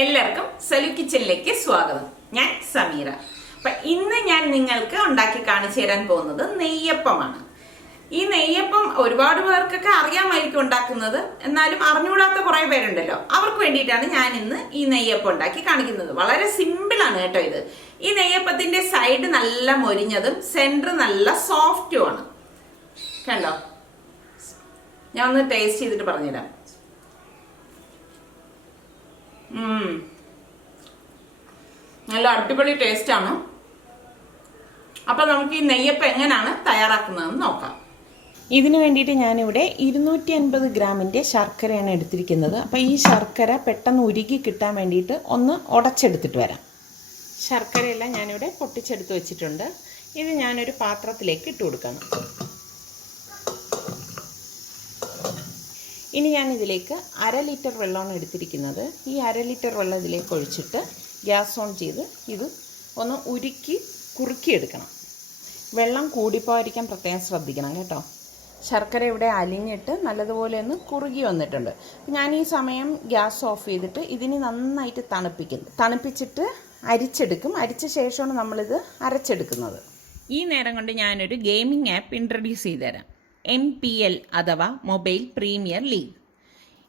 എല്ലാവർക്കും സലു കിച്ചനിലേക്ക് സ്വാഗതം. ഞാൻ സമീറ. അപ്പൊ ഇന്ന് ഞാൻ നിങ്ങൾക്ക് ഉണ്ടാക്കി കാണിച്ചു തരാൻ പോകുന്നത് നെയ്യപ്പമാണ്. ഈ നെയ്യപ്പം ഒരുപാട് പേർക്കൊക്കെ അറിയാമായിരിക്കും ഉണ്ടാക്കുന്നത്, എന്നാലും അറിഞ്ഞുകൂടാത്ത കുറെ പേരുണ്ടല്ലോ, അവർക്ക് വേണ്ടിയിട്ടാണ് ഞാൻ ഇന്ന് ഈ നെയ്യപ്പം ഉണ്ടാക്കി കാണിക്കുന്നത്. വളരെ സിമ്പിൾ ആണ് കേട്ടോ ഇത്. ഈ നെയ്യപ്പത്തിന്റെ സൈഡ് നല്ല മൊരിഞ്ഞതും സെന്റർ നല്ല സോഫ്റ്റുമാണ്. കണ്ടോ, ഞാൻ ഒന്ന് ടേസ്റ്റ് ചെയ്തിട്ട് പറഞ്ഞുതരാം. നല്ല അടിപൊളി ടേസ്റ്റ് ആണ്. അപ്പൊ നമുക്ക് ഈ നെയ്യപ്പം എങ്ങനെയാണ് തയ്യാറാക്കുന്നതെന്ന് നോക്കാം. ഇതിന് വേണ്ടിയിട്ട് ഞാനിവിടെ 250 ഗ്രാമിൻ്റെ ശർക്കരയാണ് എടുത്തിരിക്കുന്നത്. അപ്പോൾ ഈ ശർക്കര പെട്ടെന്ന് ഉരുകി കിട്ടാൻ വേണ്ടിയിട്ട് ഒന്ന് ഉടച്ചെടുത്തിട്ട് വരാം. ശർക്കരയെല്ലാം ഞാനിവിടെ പൊട്ടിച്ചെടുത്ത് വെച്ചിട്ടുണ്ട്. ഇത് ഞാനൊരു പാത്രത്തിലേക്ക് ഇട്ട് കൊടുക്കണം. ഇനി ഞാൻ ഇതിലേക്ക് 1/2 ലിറ്റർ വെള്ളമാണ് എടുത്തിരിക്കുന്നത്. ഈ 1/2 ലിറ്റർ വെള്ളം ഇതിലേക്ക് ഒഴിച്ചിട്ട് ഗ്യാസ് ഓൺ ചെയ്ത് ഇത് ഒന്ന് ഉരുക്കി കുറുക്കിയെടുക്കണം. വെള്ളം കൂടിപ്പോയിരിക്കാൻ പ്രത്യേകം ശ്രദ്ധിക്കണം കേട്ടോ. ശർക്കര ഇവിടെ അലിഞ്ഞിട്ട് നല്ലതുപോലെ ഒന്ന് കുറുകി വന്നിട്ടുണ്ട്. ഞാൻ ഈ സമയം ഗ്യാസ് ഓഫ് ചെയ്തിട്ട് ഇതിന് നന്നായിട്ട് തണുപ്പിച്ചിട്ട് അരിച്ചെടുക്കും. അരിച്ച ശേഷമാണ് നമ്മളിത് അരച്ചെടുക്കുന്നത്. ഈ നേരം കൊണ്ട് ഞാനൊരു ഗെയിമിംഗ് ആപ്പ് ഇൻട്രൊഡ്യൂസ് ചെയ്തുതരാം. MPL അഥവാ മൊബൈൽ പ്രീമിയർ ലീഗ്.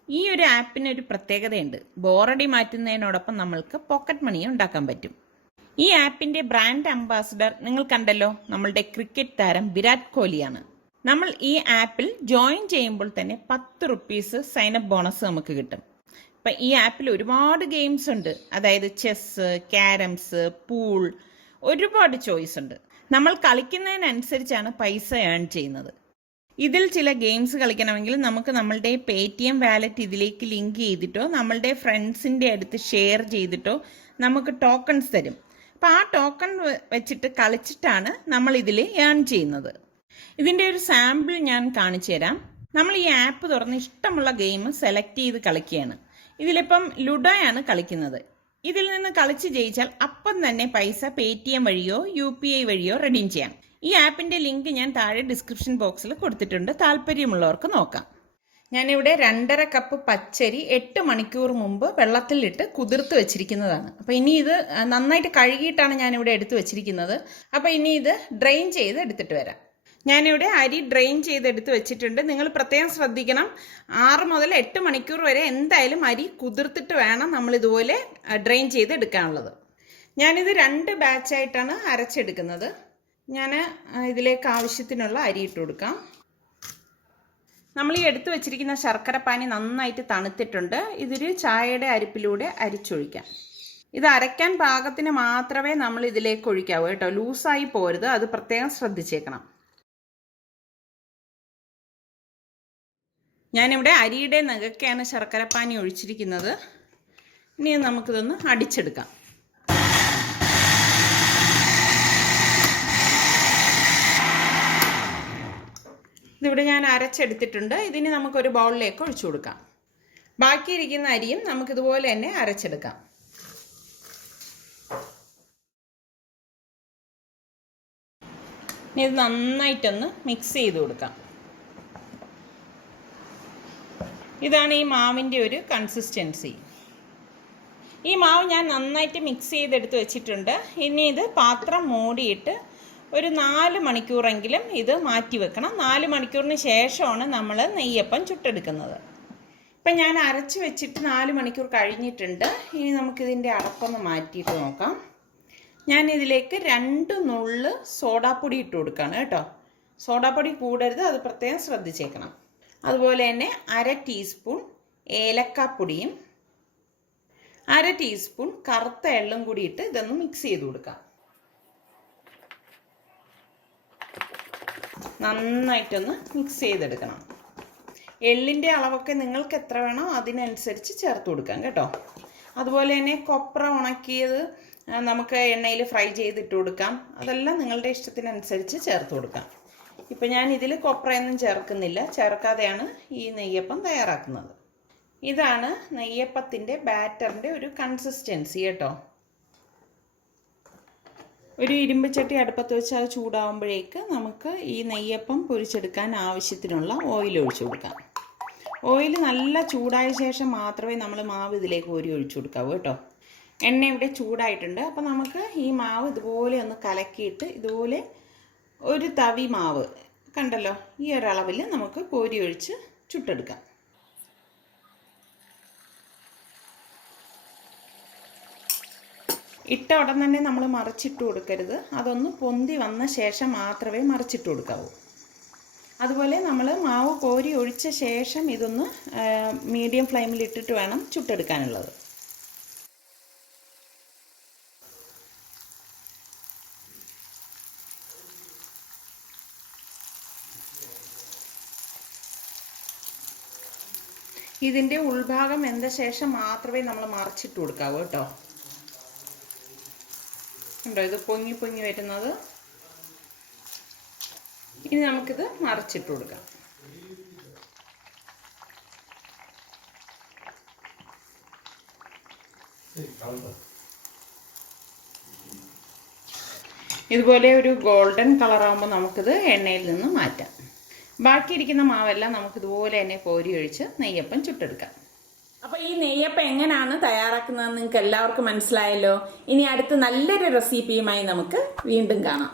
ഈ ഒരു ആപ്പിനൊരു പ്രത്യേകതയുണ്ട്. ബോറടി മാറ്റുന്നതിനോടൊപ്പം നമ്മൾക്ക് പോക്കറ്റ് മണി ഉണ്ടാക്കാൻ പറ്റും. ഈ ആപ്പിന്റെ ബ്രാൻഡ് അംബാസിഡർ നിങ്ങൾ കണ്ടല്ലോ, നമ്മളുടെ ക്രിക്കറ്റ് താരം വിരാട് കോഹ്ലിയാണ്. നമ്മൾ ഈ ആപ്പിൽ ജോയിൻ ചെയ്യുമ്പോൾ തന്നെ 10 റുപ്പീസ് സൈനപ്പ് ബോണസ് നമുക്ക് കിട്ടും. ഇപ്പം ഈ ആപ്പിൽ ഒരുപാട് ഗെയിംസ് ഉണ്ട്. അതായത് ചെസ്സ്, ക്യാരംസ്, പൂൾ, ഒരുപാട് ചോയ്സ് ഉണ്ട്. നമ്മൾ കളിക്കുന്നതിനനുസരിച്ചാണ് പൈസ ഏൺ ചെയ്യുന്നത്. ഇതിൽ ചില ഗെയിംസ് കളിക്കണമെങ്കിൽ നമുക്ക് നമ്മളുടെ പേടിഎം വാലറ്റ് ഇതിലേക്ക് ലിങ്ക് ചെയ്തിട്ടോ നമ്മളുടെ ഫ്രണ്ട്സിൻ്റെ അടുത്ത് ഷെയർ ചെയ്തിട്ടോ നമുക്ക് ടോക്കൺസ് തരും. അപ്പോൾ ആ ടോക്കൺ വെച്ചിട്ട് കളിച്ചിട്ടാണ് നമ്മൾ ഇതിൽ ഏൺ ചെയ്യുന്നത്. ഇതിൻ്റെ ഒരു സാമ്പിൾ ഞാൻ കാണിച്ചു തരാം. നമ്മൾ ഈ ആപ്പ് തുറന്ന് ഇഷ്ടമുള്ള ഗെയിം സെലക്ട് ചെയ്ത് കളിക്കുകയാണ്. ഇതിലിപ്പം ലുഡോയാണ് കളിക്കുന്നത്. ഇതിൽ നിന്ന് കളിച്ച് ജയിച്ചാൽ അപ്പം തന്നെ പൈസ പേടിഎം വഴിയോ UPI വഴിയോ റെഡീം ചെയ്യാം. ഈ ആപ്പിന്റെ ലിങ്ക് ഞാൻ താഴെ ഡിസ്ക്രിപ്ഷൻ ബോക്സിൽ കൊടുത്തിട്ടുണ്ട്. താല്പര്യമുള്ളവർക്ക് നോക്കാം. ഞാനിവിടെ 2.5 കപ്പ് പച്ചരി 8 മണിക്കൂർ മുമ്പ് വെള്ളത്തിലിട്ട് കുതിർത്ത് വെച്ചിരിക്കുന്നതാണ്. അപ്പോൾ ഇനി ഇത് നന്നായിട്ട് കഴുകിയിട്ടാണ് ഞാനിവിടെ എടുത്ത് വെച്ചിരിക്കുന്നത്. അപ്പോൾ ഇനി ഇത് ഡ്രെയിൻ ചെയ്ത് എടുത്തിട്ട് വരാം. ഞാനിവിടെ അരി ഡ്രെയിൻ ചെയ്ത് എടുത്ത് വെച്ചിട്ടുണ്ട്. നിങ്ങൾ പ്രത്യേകം ശ്രദ്ധിക്കണം, 6 മുതൽ 8 മണിക്കൂർ വരെ എന്തായാലും അരി കുതിർത്തിട്ട് വേണം നമ്മൾ ഇതുപോലെ ഡ്രെയിൻ ചെയ്ത് എടുക്കാനുള്ളത്. ഞാനിത് 2 ബാച്ചായിട്ടാണ് അരച്ചെടുക്കുന്നത്. ഞാൻ ഇതിലേക്ക് ആവശ്യത്തിനുള്ള അരി ഇട്ട് കൊടുക്കാം. നമ്മൾ ഈ എടുത്തു വെച്ചിരിക്കുന്ന ശർക്കര പാനി നന്നായിട്ട് തണുത്തിട്ടുണ്ട്. ഇതൊരു ചായയുടെ അരിപ്പിലൂടെ അരിച്ചൊഴിക്കാം. ഇത് അരയ്ക്കാൻ പാകത്തിന് മാത്രമേ നമ്മൾ ഇതിലേക്ക് ഒഴിക്കാവൂ കേട്ടോ. ലൂസായി പോരുത്, അത് പ്രത്യേകം ശ്രദ്ധിച്ചേക്കണം. ഞാനിവിടെ അരിയുടെ നഖയ്ക്കാണ് ശർക്കര പാനി ഒഴിച്ചിരിക്കുന്നത്. ഇനി നമുക്കിതൊന്ന് അടിച്ചെടുക്കാം. ഇതിവിടെ ഞാൻ അരച്ചെടുത്തിട്ടുണ്ട്. ഇതിന് നമുക്കൊരു ബൗളിലേക്ക് ഒഴിച്ചു കൊടുക്കാം. ബാക്കിയിരിക്കുന്ന അരിയും നമുക്കിതുപോലെ തന്നെ അരച്ചെടുക്കാം. ഇനി ഇത് നന്നായിട്ടൊന്ന് മിക്സ് ചെയ്ത് കൊടുക്കാം. ഇതാണ് ഈ മാവിൻ്റെ ഒരു കൺസിസ്റ്റൻസി. ഈ മാവ് ഞാൻ നന്നായിട്ട് മിക്സ് ചെയ്തെടുത്ത് വെച്ചിട്ടുണ്ട്. ഇനി ഇത് പാത്രം മൂടിയിട്ട് ഒരു 4 മണിക്കൂറെങ്കിലും ഇത് മാറ്റി വെക്കണം. 4 മണിക്കൂറിന് ശേഷമാണ് നമ്മൾ നെയ്യപ്പം ചുട്ടെടുക്കുന്നത്. ഇപ്പം ഞാൻ അരച്ച് വെച്ചിട്ട് 4 മണിക്കൂർ കഴിഞ്ഞിട്ടുണ്ട്. ഇനി നമുക്കിതിൻ്റെ അടപ്പൊന്ന് മാറ്റിയിട്ട് നോക്കാം. ഞാൻ ഇതിലേക്ക് 2 നുള്ള് സോഡാപ്പൊടി ഇട്ട് കൊടുക്കുകയാണ് കേട്ടോ. സോഡാപ്പൊടി കൂടരുത്, അത് പ്രത്യേകം ശ്രദ്ധിച്ചേക്കണം. അതുപോലെ തന്നെ 1/2 ടീസ്പൂൺ ഏലക്കാപ്പൊടിയും 1/2 ടീസ്പൂൺ കറുത്ത എള്ളും കൂടി ഇട്ട് ഇതൊന്ന് മിക്സ് ചെയ്ത് കൊടുക്കാം. നന്നായിട്ടൊന്ന് മിക്സ് ചെയ്തെടുക്കണം. എള്ളിൻ്റെ അളവൊക്കെ നിങ്ങൾക്ക് എത്ര വേണോ അതിനനുസരിച്ച് ചേർത്ത് കൊടുക്കാം കേട്ടോ. അതുപോലെ തന്നെ കൊപ്ര ഉണക്കിയത് നമുക്ക് എണ്ണയിൽ ഫ്രൈ ചെയ്തിട്ട് കൊടുക്കാം. അതെല്ലാം നിങ്ങളുടെ ഇഷ്ടത്തിനനുസരിച്ച് ചേർത്ത് കൊടുക്കാം. ഇപ്പം ഞാൻ ഇതിൽ കൊപ്രയൊന്നും ചേർക്കുന്നില്ല, ചേർക്കാതെയാണ് ഈ നെയ്യപ്പം തയ്യാറാക്കുന്നത്. ഇതാണ് നെയ്യപ്പത്തിൻ്റെ ബാറ്ററിൻ്റെ ഒരു കൺസിസ്റ്റൻസി കേട്ടോ. ഒരു ഇരുമ്പ് ചട്ടി അടുപ്പത്ത് വെച്ച് അത് ചൂടാവുമ്പോഴേക്ക് നമുക്ക് ഈ നെയ്യപ്പം പൊരിച്ചെടുക്കാൻ ആവശ്യത്തിനുള്ള ഓയിൽ ഒഴിച്ചു കൊടുക്കാം. ഓയിൽ നല്ല ചൂടായ ശേഷം മാത്രമേ നമ്മൾ മാവ് ഇതിലേക്ക് കോരി ഒഴിച്ചു കൊടുക്കാവൂ കേട്ടോ. എണ്ണ ഇവിടെ ചൂടായിട്ടുണ്ട്. അപ്പോൾ നമുക്ക് ഈ മാവ് ഇതുപോലെ ഒന്ന് കലക്കിയിട്ട് ഇതുപോലെ ഒരു തവി മാവ് കണ്ടല്ലോ, ഈ ഒരളവിൽ നമുക്ക് കോരി ഒഴിച്ച് ചുട്ടെടുക്കാം. ഇട്ട ഉടൻ തന്നെ നമ്മൾ മറിച്ചിട്ട് കൊടുക്കരുത്. അതൊന്ന് പൊന്തി വന്ന ശേഷം മാത്രമേ മറിച്ചിട്ട് കൊടുക്കാവൂ. അതുപോലെ നമ്മൾ മാവ് കോരി ഒഴിച്ച ശേഷം ഇതൊന്ന് മീഡിയം ഫ്ലെയിമിൽ ഇട്ടിട്ട് വേണം ചുട്ടെടുക്കാനുള്ളത്. ഇതിൻ്റെ ഉൾഭാഗം വെന്ത ശേഷം മാത്രമേ നമ്മൾ മറിച്ചിട്ട് കൊടുക്കാവൂ കേട്ടോ. ഉണ്ടോ ഇത് പൊങ്ങി പൊങ്ങി വരുന്നത്? ഇനി നമുക്കിത് മറിച്ചിട്ട് കൊടുക്കാം. ഇതുപോലെ ഒരു ഗോൾഡൻ കളറാകുമ്പോൾ നമുക്കിത് എണ്ണയിൽ നിന്ന് മാറ്റാം. ബാക്കിയിരിക്കുന്ന മാവെല്ലാം നമുക്കിതുപോലെ തന്നെ കോരി ഒഴിച്ച് നെയ്യപ്പം ചുട്ടെടുക്കാം. അപ്പോൾ ഈ നെയ്യപ്പം എങ്ങനെയാണ് തയ്യാറാക്കുന്നതെന്ന് നിങ്ങൾക്ക് എല്ലാവർക്കും മനസ്സിലായല്ലോ. ഇനി അടുത്ത നല്ലൊരു റെസിപ്പിയുമായി നമുക്ക് വീണ്ടും കാണാം.